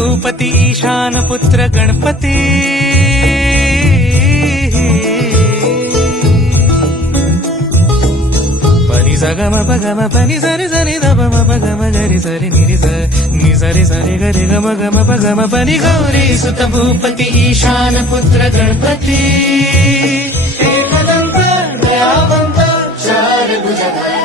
भूपती ईशान पुत्र गणपती पनी सगम पगम पनी सरि सरि दम पगम गरि सरि निरि नि सरि सरि गरि गम गम पगम पनी गौरी सुत भूपती ईशान पुत्र गणपती एकदंत दयावंत चार भुजधारी